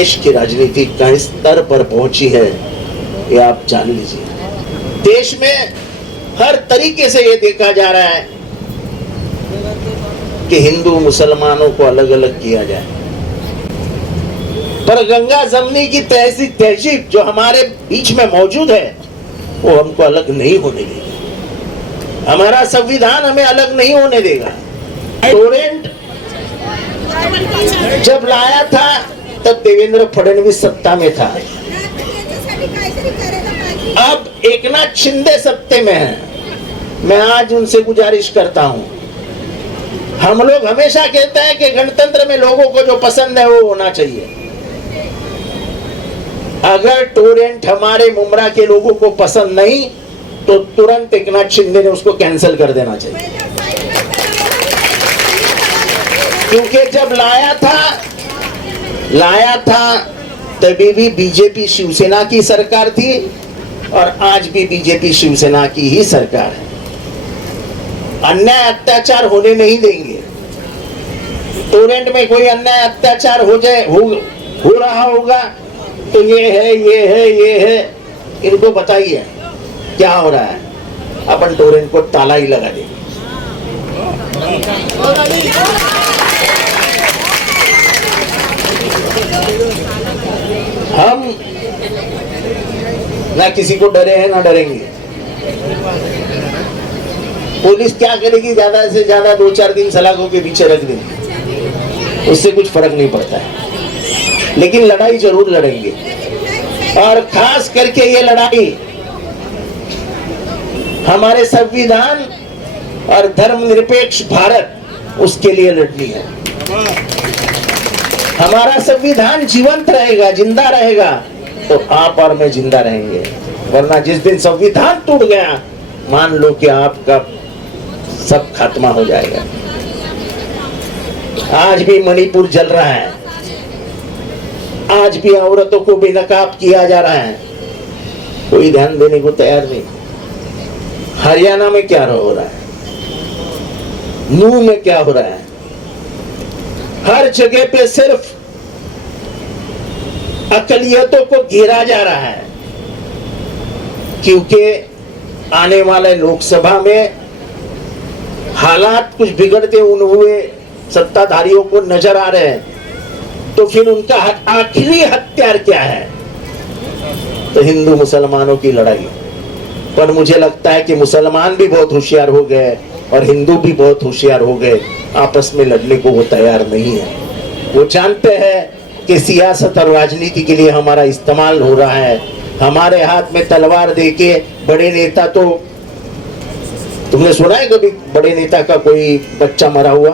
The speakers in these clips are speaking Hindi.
देश की राजनीति किस स्तर पर पहुंची है ये आप जान लीजिए। देश में हर तरीके से ये देखा जा रहा है कि हिंदू मुसलमानों को अलग अलग किया जाए, पर गंगा जमनी की तहजीब जो हमारे बीच में मौजूद है वो हमको अलग नहीं होने देगी। हमारा संविधान हमें अलग नहीं होने देगा। टोरेंट जब लाया था तब देवेंद्र फडणवीस सत्ता में था, अब एकनाथ शिंदे सत्ते में है। मैं आज उनसे गुजारिश करता हूं, हम लोग हमेशा कहते हैं कि गणतंत्र में लोगों को जो पसंद है वो होना चाहिए। अगर टोरेंट हमारे मुमरा के लोगों को पसंद नहीं तो तुरंत एकनाथ शिंदे ने उसको कैंसिल कर देना चाहिए, क्योंकि जब लाया था तभी भी बीजेपी शिवसेना की सरकार थी और आज भी बीजेपी शिवसेना की ही सरकार है। अन्याय अत्याचार होने नहीं देंगे। टोरेंट में कोई अन्याय अत्याचार हो रहा होगा तो ये है, इनको बताइए क्या हो रहा है, अपन टोरेंट को ताला ही लगा देंगे। हम ना किसी को डरे हैं ना डरेंगे। पुलिस क्या करेगी, ज्यादा से ज्यादा 2-4 दिन सलाखों के पीछे रख देंगे, उससे कुछ फर्क नहीं पड़ता है, लेकिन लड़ाई जरूर लड़ेंगे। और खास करके ये लड़ाई हमारे संविधान और धर्मनिरपेक्ष भारत उसके लिए लड़नी है। हमारा संविधान जीवंत रहेगा, जिंदा रहेगा तो आप और मैं जिंदा रहेंगे, वरना जिस दिन संविधान टूट गया मान लो कि आपका सब खात्मा हो जाएगा। आज भी मणिपुर जल रहा है, आज भी औरतों को बेनकाब किया जा रहा है, कोई ध्यान देने को तैयार नहीं। हरियाणा में क्या हो रहा है, नूह में क्या हो रहा है, हर जगह पे सिर्फ अकलियतों को घेरा जा रहा है, क्योंकि आने वाले लोकसभा में हालात कुछ बिगड़ते हुए सत्ताधारियों को नजर आ रहे हैं, तो फिर उनका आखिरी हथियार क्या है, तो हिंदू मुसलमानों की लड़ाई। पर मुझे लगता है कि मुसलमान भी बहुत होशियार हो गए और हिंदू भी बहुत होशियार हो गए, आपस में लड़ने को वो तैयार नहीं है। वो जानते हैं कि सियासत और राजनीति के लिए हमारा इस्तेमाल हो रहा है। हमारे हाथ में तलवार देके बड़े नेता, तो तुमने सुना है कभी बड़े नेता का कोई बच्चा मरा हुआ?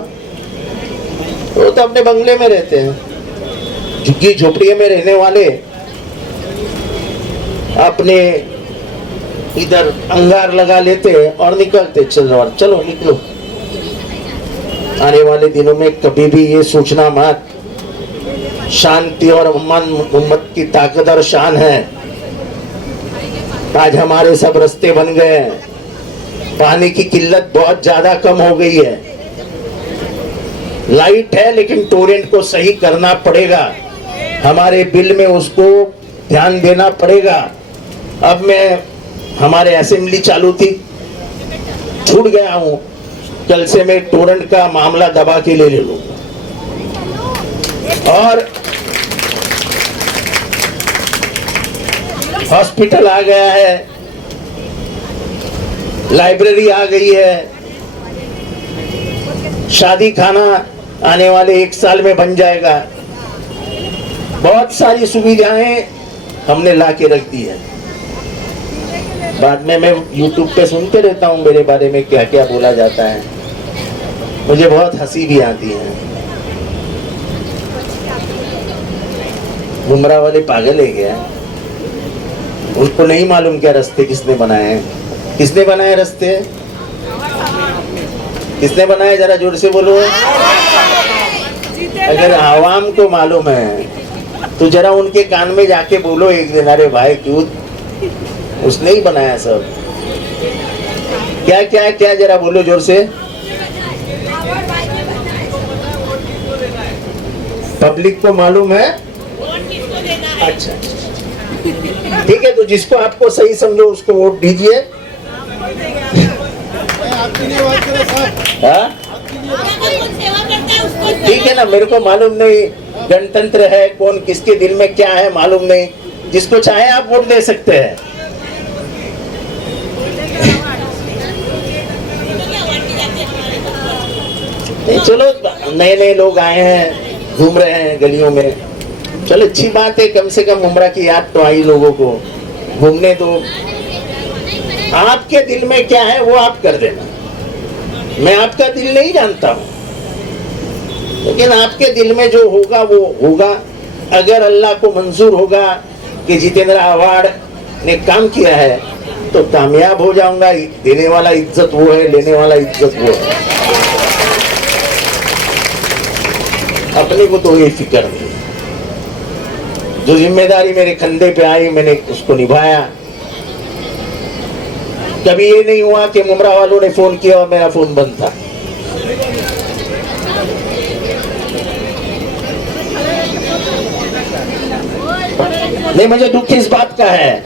वो तो अपने बंगले में रहते हैं, झुग्गी झोपड़ी में रहने वाले अपने इधर अंगार लगा लेते और निकलते, चलो निकलो। आने वाले दिनों में कभी भी ये सोचना मत, शांति और उम्मत की ताकत और शान है। आज हमारे सब रास्ते बन गए हैं, पानी की किल्लत बहुत ज्यादा कम हो गई है, लाइट है लेकिन टोरेंट को सही करना पड़ेगा, हमारे बिल में उसको ध्यान देना पड़ेगा। अब मैं हमारे असेंबली चालू थी, छूट गया हूं, कल से मैं टोरेंट का मामला दबा के ले लूंगा। और हॉस्पिटल आ गया है, लाइब्रेरी आ गई है, शादी खाना आने वाले 1 साल में बन जाएगा। बहुत सारी सुविधाएं हमने ला के रख दी है। बाद में मैं YouTube पे सुनते रहता हूँ मेरे बारे में क्या क्या बोला जाता है, मुझे बहुत हंसी भी आती है। गुमराह वाले पागल है क्या? उनको नहीं मालूम क्या रास्ते किसने बनाए हैं? किसने बनाए रास्ते? किसने बनाए? जरा जोर से बोलो। अगर आवाम को मालूम है तो जरा उनके कान में जाके बोलो एक दिन, अरे भाई क्यों उसने ही बनाया सब। क्या क्या क्या, जरा बोलो जोर से। पब्लिक को मालूम है अच्छा ठीक है, तो जिसको आपको सही समझो उसको वोट दीजिए। हाँ? ठीक है ना, मेरे को मालूम नहीं गणतंत्र है, कौन किसके दिल में क्या है मालूम नहीं, जिसको चाहे आप वोट दे सकते हैं। नहीं चलो, नए नए लोग आए हैं, घूम रहे हैं गलियों में, चलो अच्छी बात है, कम से कम उम्र की याद तो आई लोगों को, घूमने दो। आपके दिल में क्या है वो आप कर देना, मैं आपका दिल नहीं जानता हूं, लेकिन आपके दिल में जो होगा वो होगा। अगर अल्लाह को मंजूर होगा कि जितेंद्र आव्हाड ने काम किया है तो कामयाब हो जाऊंगा। देने वाला इज्जत वो है, लेने वाला इज्जत वो है, अपने को तो ये फिक्र नहीं। जो जिम्मेदारी मेरे कंधे पे आई मैंने उसको निभाया। कभी ये नहीं हुआ कि मुमरा वालों ने फोन किया और मेरा फोन बंद था। नहीं, मुझे दुख इस बात का है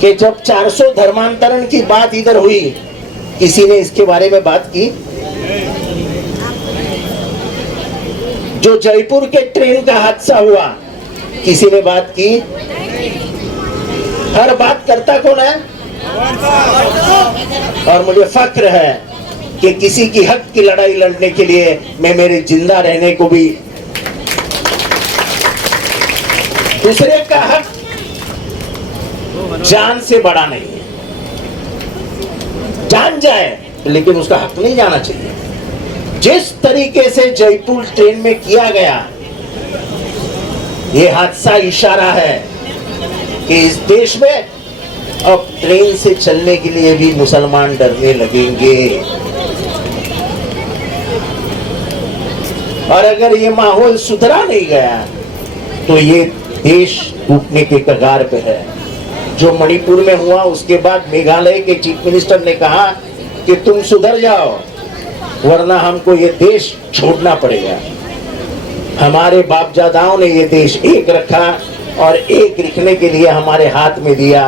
कि जब 400 धर्मांतरण की बात इधर हुई, किसी ने इसके बारे में बात की? जो जयपुर के ट्रेन का हादसा हुआ, किसी ने बात की? हर बात करता कौन है? और मुझे फक्र है कि किसी की हक की लड़ाई लड़ने के लिए मैं मेरे जिंदा रहने को भी, दूसरे का हक जान से बड़ा नहीं है। जान जाए लेकिन उसका हक नहीं जाना चाहिए। जिस तरीके से जयपुर ट्रेन में किया गया, ये हादसा इशारा है कि इस देश में अब ट्रेन से चलने के लिए भी मुसलमान डरने लगेंगे। और अगर ये माहौल सुधरा नहीं गया तो ये देश टूटने के कगार पे है। जो मणिपुर में हुआ उसके बाद मेघालय के चीफ मिनिस्टर ने कहा कि तुम सुधर जाओ वरना हमको ये देश छोड़ना पड़ेगा। हमारे बापजादाओं ने ये देश एक रखा और एक रखने के लिए हमारे हाथ में दिया।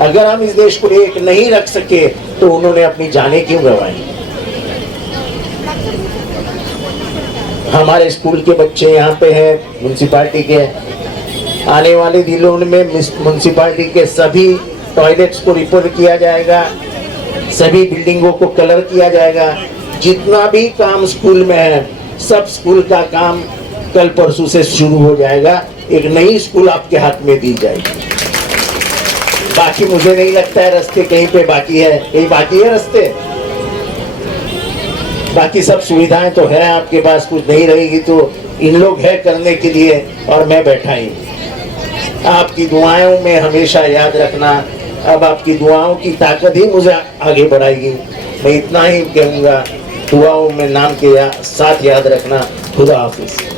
अगर हम इस देश को एक नहीं रख सके तो उन्होंने अपनी जानें क्यों गंवाई? हमारे स्कूल के बच्चे यहाँ पे हैं म्युनिसिपैलिटी के, आने वाले दिनों में म्युनिसिपैलिटी के सभी टॉयलेट्स को रिपेयर किया जाएगा, सभी बिल्डिंगों को कलर किया जाएगा। जितना भी काम स्कूल में है सब स्कूल का काम कल परसों से शुरू हो जाएगा। एक नई स्कूल आपके हाथ में दी जाएगी। बाकी मुझे नहीं लगता है रास्ते कहीं पे बाकी है, कहीं बाकी है रास्ते? बाकी सब सुविधाएं तो है आपके पास, कुछ नहीं रहेगी तो इन लोग है करने के लिए और मैं बैठा ही। आपकी दुआओं में हमेशा याद रखना, अब आपकी दुआओं की ताकत ही मुझे आगे बढ़ाएगी। मैं इतना ही कहूँगा, दुआओं में नाम के साथ याद रखना। खुदा हाफिज।